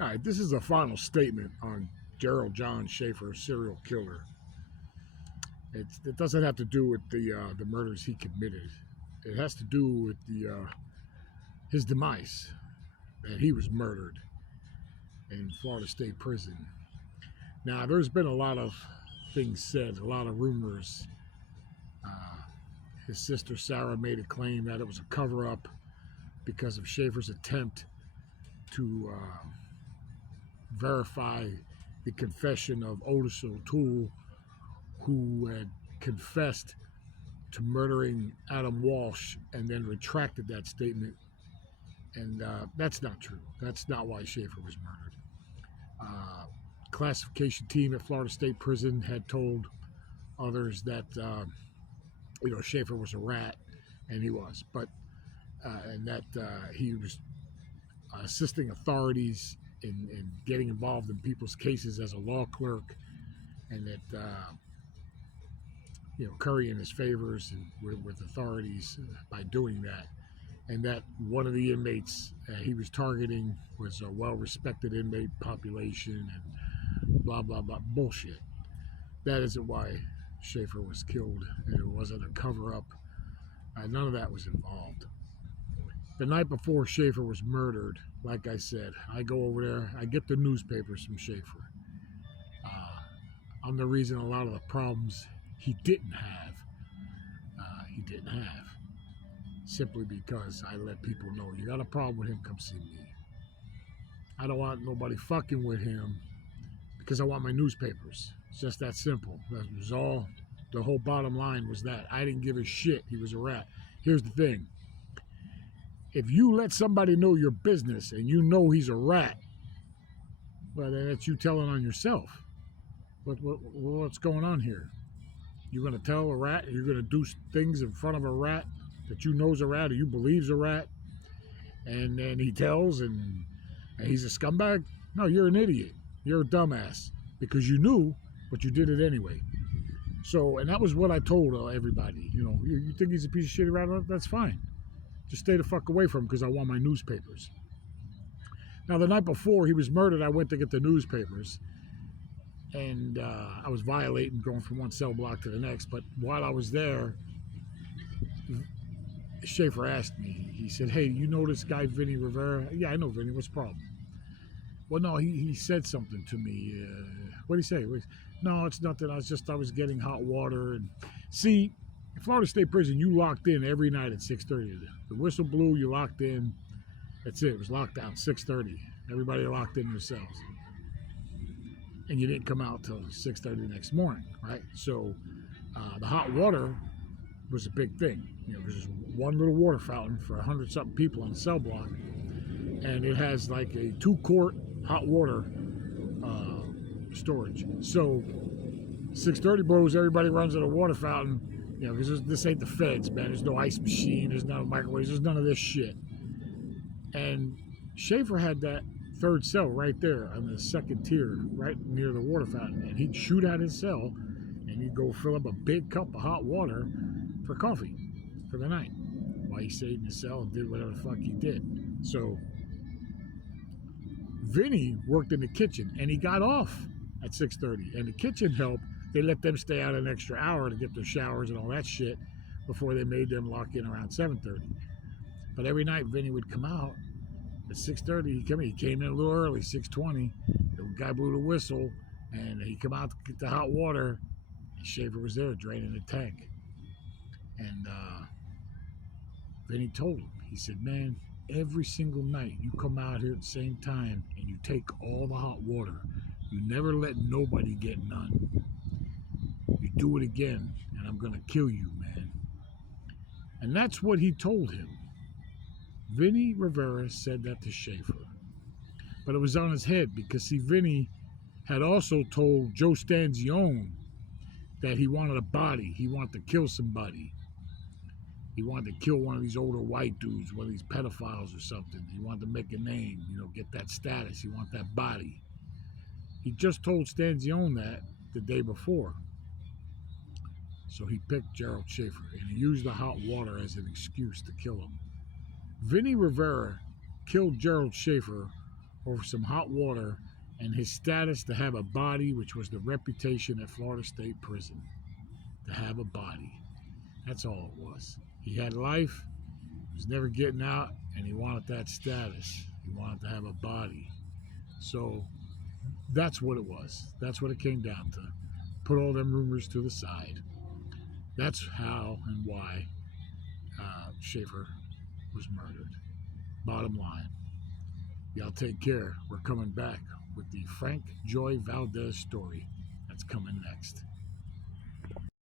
All right, this is a final statement on Gerald John Schaefer, serial killer. It doesn't have to do with the murders he committed. It has to do with his demise, that he was murdered in Florida State Prison. Now, there's been a lot of things said, a lot of rumors. His sister Sarah made a claim that it was a cover-up because of Schaefer's attempt to verify the confession of Otis O'Toole, who had confessed to murdering Adam Walsh and then retracted that statement. And that's not true. That's not why Schaefer was murdered. Classification team at Florida State Prison had told others that Schaefer was a rat, and he was, and that he was assisting authorities in getting involved in people's cases as a law clerk, and that currying his favors with authorities by doing that, and that one of the inmates he was targeting was a well-respected inmate population, and blah blah blah bullshit. That isn't why Schaefer was killed. It wasn't a cover-up. None of that was involved. The night before Schaefer was murdered, like I said, I go over there, I get the newspapers from Schaefer. I'm the reason a lot of the problems he didn't have, simply because I let people know, you got a problem with him, come see me. I don't want nobody fucking with him because I want my newspapers. It's just that simple. That was all. The whole bottom line was that. I didn't give a shit. He was a rat. Here's the thing. If you let somebody know your business and you know he's a rat, well, then that's you telling on yourself. What's going on here? You're going to tell a rat, you're going to do things in front of a rat that you know's a rat or you believe's a rat, and then he tells and he's a scumbag? No, you're an idiot. You're a dumbass because you knew, but you did it anyway. So, and that was what I told everybody. You think he's a piece of shit rat? That's fine. Just stay the fuck away from him because I want my newspapers. Now, the night before he was murdered, I went to get the newspapers. And I was violating, going from one cell block to the next. But while I was there, Schaefer asked me, he said, hey, you know this guy, Vinny Rivera? Yeah, I know Vinny. What's the problem? Well, no, he said something to me. What did he say? No, it's nothing. I was getting hot water. And see, in Florida State Prison, you locked in every night at 6:30. The whistle blew, you locked in. That's it. It was lockdown, 6:30. Everybody locked in their cells. And you didn't come out till 6:30 the next morning, right? So the hot water was a big thing. There's just one little water fountain for 100-something people on the cell block. And it has like a 2-quart hot water storage. So 6:30 blows, everybody runs to the water fountain, because this ain't the feds, man. There's no ice machine, there's no microwaves, there's none of this shit. And Schaefer had that third cell right there on the second tier, right near the water fountain. And he'd shoot out his cell and he'd go fill up a big cup of hot water for coffee for the night while he stayed in his cell and did whatever the fuck he did. So Vinny worked in the kitchen and he got off at 6:30. And the kitchen help, they let them stay out an extra hour to get their showers and all that shit before they made them lock in around 7:30. But every night Vinny would come out at 6:30. He came in a little early, 6:20. The guy blew the whistle and he come out to get the hot water. And Schaefer was there draining the tank. And Vinny told him, he said, man, every single night you come out here at the same time and you take all the hot water. You never let nobody get none. You do it again and I'm going to kill you, man. And that's what he told him. Vinny Rivera said that to Schaefer. But it was on his head because, see, Vinny had also told Joe Stanzione that he wanted a body. He wanted to kill somebody. He wanted to kill one of these older white dudes, one of these pedophiles or something. He wanted to make a name, get that status. He wanted that body. He just told Stanzione that the day before. So he picked Gerald Schaefer, and he used the hot water as an excuse to kill him. Vinny Rivera killed Gerald Schaefer over some hot water and his status to have a body, which was the reputation at Florida State Prison. To have a body. That's all it was. He had life, was never getting out, and he wanted that status. He wanted to have a body. So that's what it was. That's what it came down to. Put all them rumors to the side. That's how and why Schaefer was murdered. Bottom line. Y'all take care. We're coming back with the Frank Joy Valdez story. That's coming next.